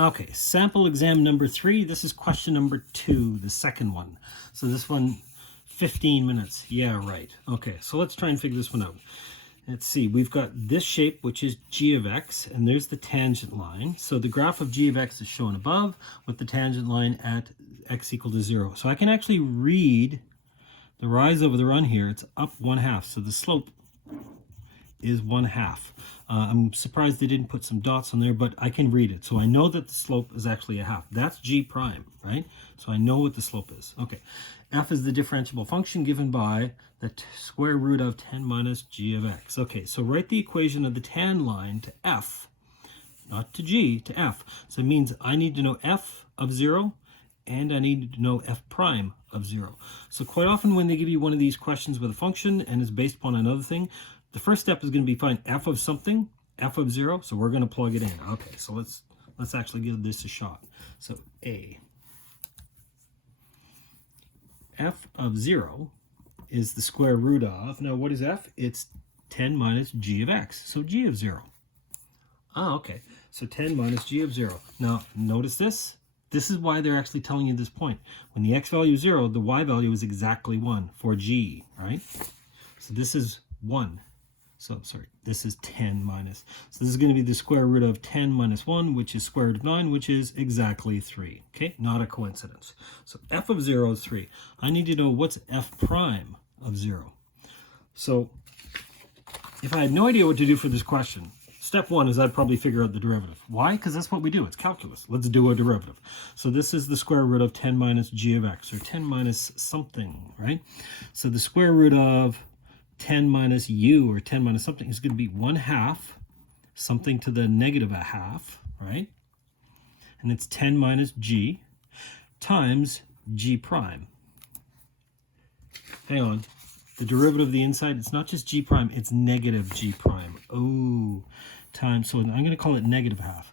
Okay, sample exam number 3. This is question number 2, the second one. So this one, 15 minutes. Yeah, right. Okay, so let's try and figure this one out. Let's see, we've got this shape, which is g of x, and there's the tangent line. So the graph of g of x is shown above with the tangent line at x equal to 0. So I can actually read the rise over the run here. It's up 1/2. So the slope is 1/2. I'm surprised they didn't put some dots on there, but I can read it. So I know that the slope is actually 1/2. That's g prime, right? So I know what the slope is. Okay, f is the differentiable function given by the square root of 10 minus g of x. Okay, so write the equation of the tan line to f, not to g, to f. So it means I need to know f of 0, and I need to know f prime of 0. So quite often when they give you one of these questions with a function and it's based upon another thing, the first step is going to be find f of something, f of 0, so we're going to plug it in. Okay, so let's actually give this a shot. So a, f of 0 is the square root of, now what is f? It's 10 minus g of x, so g of 0. Okay, so 10 minus g of 0. Now notice this. This is why they're actually telling you this point. When the x value is 0, the y value is exactly 1 for g, right? So this is 1. So, sorry, this is 10 minus. So this is going to be the square root of 10 minus 1, which is square root of 9, which is exactly 3. Okay, not a coincidence. So f of 0 is 3. I need to know what's f prime of 0. So if I had no idea what to do for this question, step 1 is I'd probably figure out the derivative. Why? Because that's what we do. It's calculus. Let's do a derivative. So this is the square root of 10 minus g of x, or 10 minus something, right? So the square root of 10 minus u, or 10 minus something, is going to be 1/2 something to the negative 1/2, right? And it's 10 minus g times g prime. Hang on. The derivative of the inside, it's not just g prime, it's negative g prime. Oh, times, so I'm going to call it negative 1/2.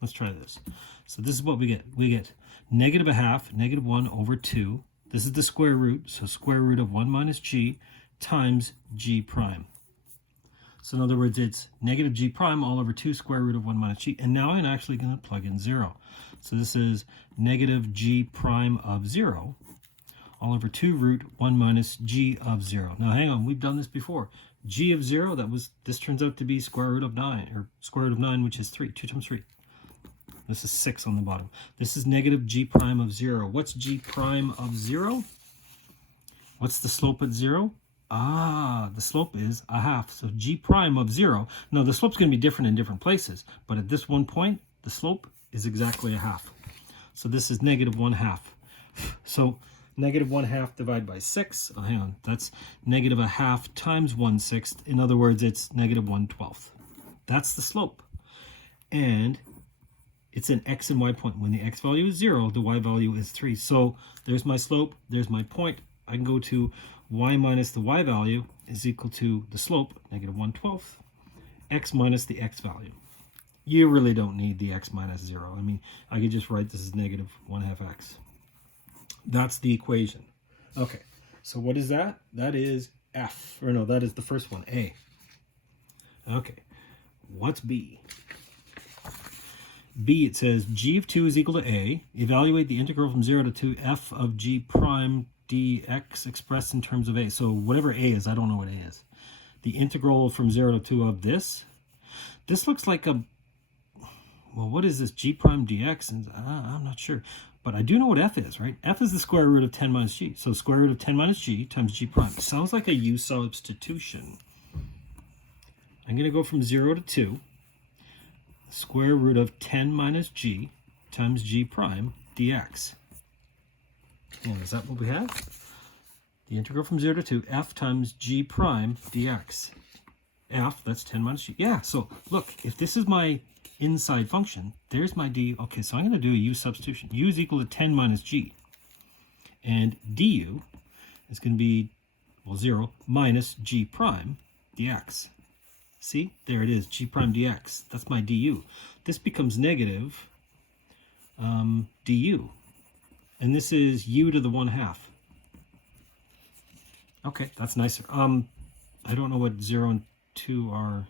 Let's try this. So this is what we get. We get negative 1/2, negative 1 over 2. This is the square root, so square root of 1 minus g times g prime. So in other words, it's negative g prime all over 2 square root of 1 minus g. And now I'm actually going to plug in 0. So this is negative g prime of 0 all over 2 root 1 minus g of 0. Now hang on, we've done this before. G of 0, this turns out to be square root of 9, or square root of 9, which is 3. 2 times 3. This is 6 on the bottom. This is negative g prime of 0. What's g prime of 0? What's the slope at 0? The slope is 1/2. So g prime of 0. Now the slope's going to be different in different places, but at this one point, the slope is exactly 1/2. So this is negative 1/2. So negative 1/2 divided by 6. Oh, hang on. That's negative 1/2 times 1/6. In other words, it's negative 1/12. That's the slope. And it's an x and y point. When the x value is 0, the y value is 3. So there's my slope. There's my point. I can go to y minus the y value is equal to the slope, negative 1/12, x minus the x value. You really don't need the x minus 0. I mean, I could just write this as negative 1/2 x. That's the equation. Okay, so what is that? That is f, or no, that is the first one, a. Okay, what's b? B, it says g of 2 is equal to a. Evaluate the integral from 0 to 2 f of g prime dx expressed in terms of a. So whatever a is, I don't know what a is. The integral from 0 to 2 of this. This looks like a, well, what is this? G prime dx? And I'm not sure. But I do know what f is, right? F is the square root of 10 minus g. So square root of 10 minus g times g prime. Sounds like a u substitution. I'm going to go from 0 to 2. Square root of 10 minus g times g prime dx. And is that what we have? The integral from 0 to 2, f times g prime dx. F, that's 10 minus g. Yeah, so look, if this is my inside function, there's my d. Okay, so I'm going to do a u substitution. U is equal to 10 minus g. And du is going to be, well, 0 minus g prime dx. See, there it is, g prime dx. That's my du. This becomes negative du. And this is u to the 1/2. Okay, that's nicer. I don't know what 0 and 2 are.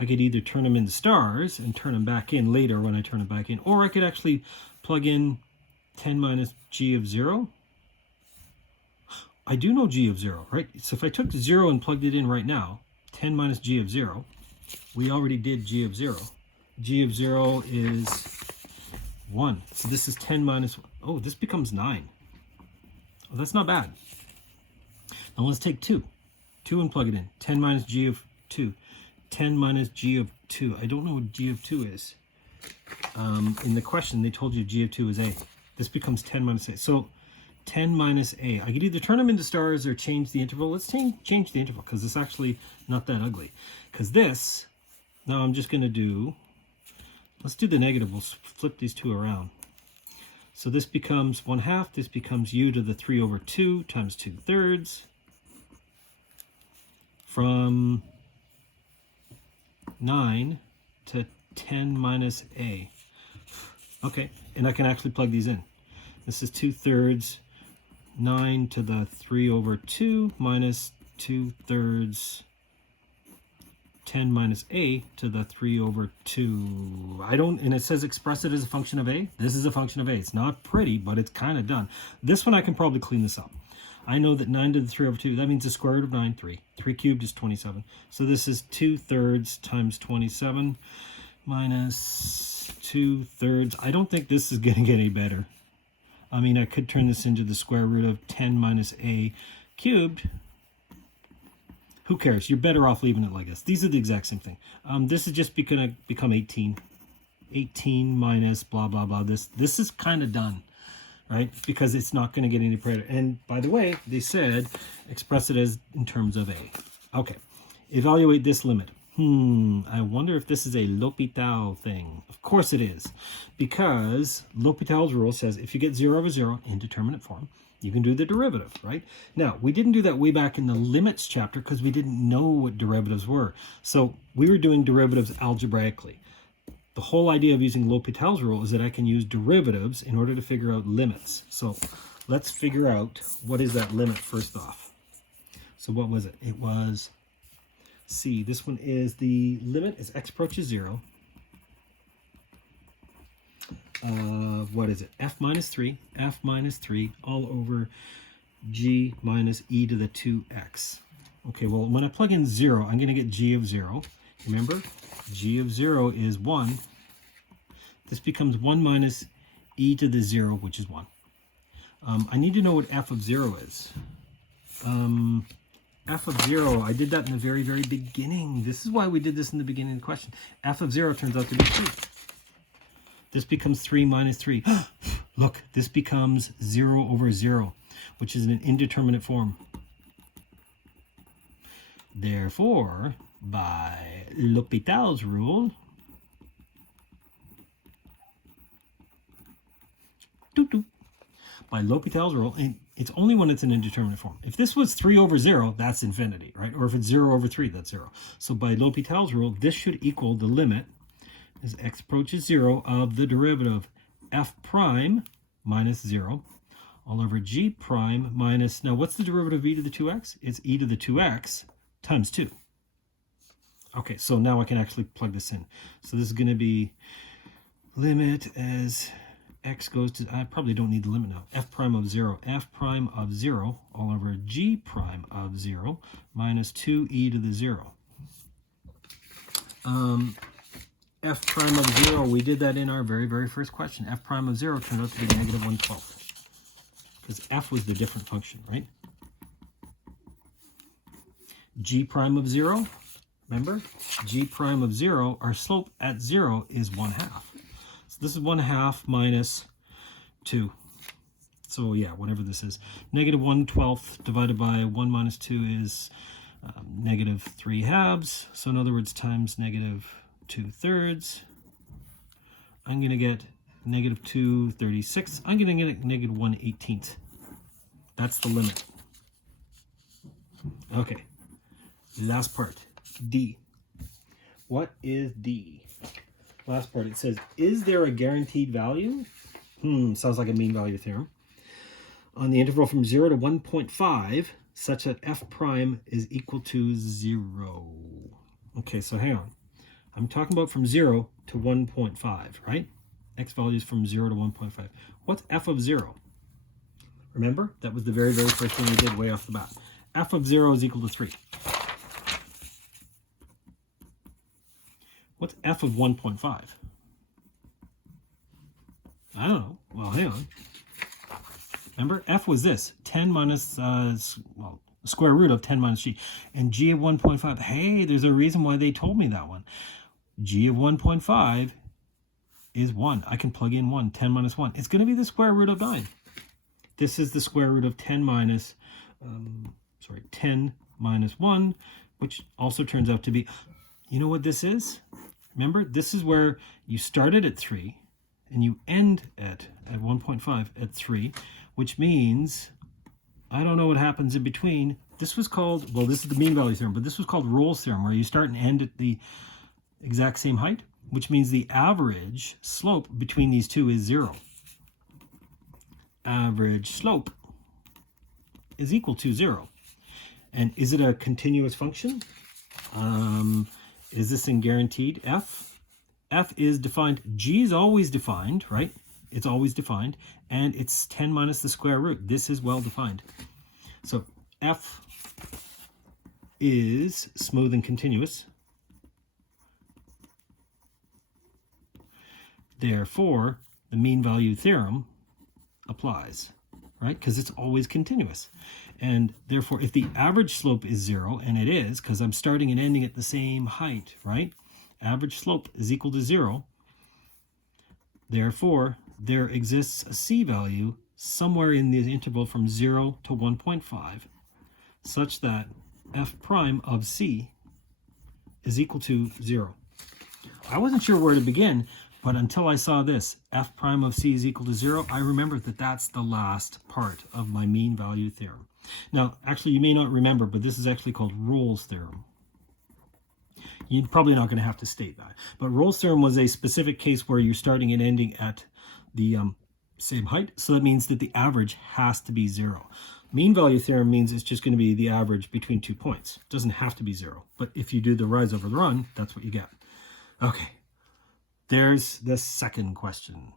I could either turn them into stars and turn them back in later when I turn them back in, or I could actually plug in 10 minus g of 0. I do know g of 0, right? So if I took 0 and plugged it in right now, 10 minus g of 0, we already did g of 0. G of 0 is 1. So this is 10 minus 1. Oh, this becomes 9. Oh, that's not bad. Now let's take 2. 2 and plug it in. 10 minus g of 2. 10 minus g of 2. I don't know what g of 2 is. In the question, they told you g of 2 is a. This becomes 10 minus a. So 10 minus a. I could either turn them into stars or change the interval. Let's change the interval because it's actually not that ugly. Because this, now I'm just going to do, let's do the negative. We'll flip these two around. So this becomes 1/2. This becomes u to the 3 over 2 times 2/3 from 9 to 10 minus a. Okay, and I can actually plug these in. This is 2/3, 9 to the 3 over 2 minus 2/3, 10 minus a to the 3 over 2. And it says express it as a function of a. This is a function of a. It's not pretty, but it's kind of done. This one I can probably clean this up. I know that 9 to the 3 over 2, that means the square root of 9, 3. 3 cubed is 27. So this is 2/3 times 27 minus 2/3. I don't think this is going to get any better. I mean, I could turn this into the square root of 10 minus a cubed. Who cares? You're better off leaving it like this. These are the exact same thing. This is just going to become 18. 18 minus blah, blah, blah. This is kind of done, right? Because it's not going to get any better. And by the way, they said express it as in terms of a. Okay. Evaluate this limit. I wonder if this is a L'Hopital thing. Of course it is. Because L'Hopital's rule says if you get 0 over 0, indeterminate form, you can do the derivative, right? Now, we didn't do that way back in the limits chapter because we didn't know what derivatives were. So we were doing derivatives algebraically. The whole idea of using L'Hopital's rule is that I can use derivatives in order to figure out limits. So let's figure out what is that limit first off. So what was it? It was C. This one is the limit as x approaches 0. What is it? F minus 3 all over g minus e to the 2x. Okay, well, when I plug in 0, I'm going to get g of 0. Remember, g of 0 is 1. This becomes 1 minus e to the 0, which is 1. I need to know what f of 0 is. F of 0, I did that in the very, very beginning. This is why we did this in the beginning of the question. F of 0 turns out to be 2. This becomes 3 minus 3. Look, this becomes 0 over 0, which is an indeterminate form. Therefore, by L'Hopital's rule, by L'Hopital's rule, and it's only when it's an indeterminate form. If this was 3 over 0, that's infinity, right? Or if it's 0 over 3, that's 0. So by L'Hopital's rule, this should equal the limit as x approaches 0 of the derivative f prime minus 0 all over g prime minus, now what's the derivative of e to the 2x? It's e to the 2x times 2. Okay, so now I can actually plug this in. So this is going to be limit as x goes to, I probably don't need the limit now, f prime of 0 all over g prime of 0 minus 2e to the 0. F prime of 0, we did that in our very, very first question. F prime of 0 turned out to be negative 1/12. Because f was the different function, right? G prime of 0, remember? G prime of 0, our slope at 0 is 1/2. So this is 1/2 minus 2. So yeah, whatever this is. Negative 1/12 divided by 1 minus 2 is negative 3/2. So in other words, times negative 2/3. I'm going to get negative 2/36. I'm going to get negative 1/18. That's the limit. Okay. Last part. D. What is D? Last part. It says, is there a guaranteed value? Sounds like a mean value theorem. On the interval from 0 to 1.5, such that f prime is equal to 0. Okay, so hang on. I'm talking about from 0 to 1.5, right? X values from 0 to 1.5. What's f of 0? Remember, that was the very, very first thing we did way off the bat. F of 0 is equal to 3. What's f of 1.5? I don't know. Well, hang on. Remember, f was this, 10 minus, well, square root of 10 minus g. And g of 1.5, hey, there's a reason why they told me that one. G of 1.5 is 1. I can plug in 1, 10 minus 1. It's going to be the square root of 9. This is the square root of 10 minus, 10 minus 1, which also turns out to be, you know what this is? Remember, this is where you started at 3 and you end at 1.5 at 3, which means, I don't know what happens in between. This was called, well, this is the mean value theorem, but this was called Rolle's theorem, where you start and end at the exact same height, which means the average slope between these two is 0. Average slope is equal to 0. And is it a continuous function? Is this in guaranteed f? F is defined. G is always defined, right? It's always defined. And it's 10 minus the square root. This is well defined. So f is smooth and continuous. Therefore, the mean value theorem applies, right? Because it's always continuous. And therefore, if the average slope is 0, and it is, because I'm starting and ending at the same height, right? Average slope is equal to 0. Therefore, there exists a c value somewhere in the interval from 0 to 1.5, such that f prime of c is equal to 0. I wasn't sure where to begin, but until I saw this, f prime of c is equal to 0, I remembered that that's the last part of my mean value theorem. Now, actually, you may not remember, but this is actually called Rolle's theorem. You're probably not going to have to state that. But Rolle's theorem was a specific case where you're starting and ending at the same height. So that means that the average has to be 0. Mean value theorem means it's just going to be the average between 2 points. It doesn't have to be 0. But if you do the rise over the run, that's what you get. Okay. There's the second question.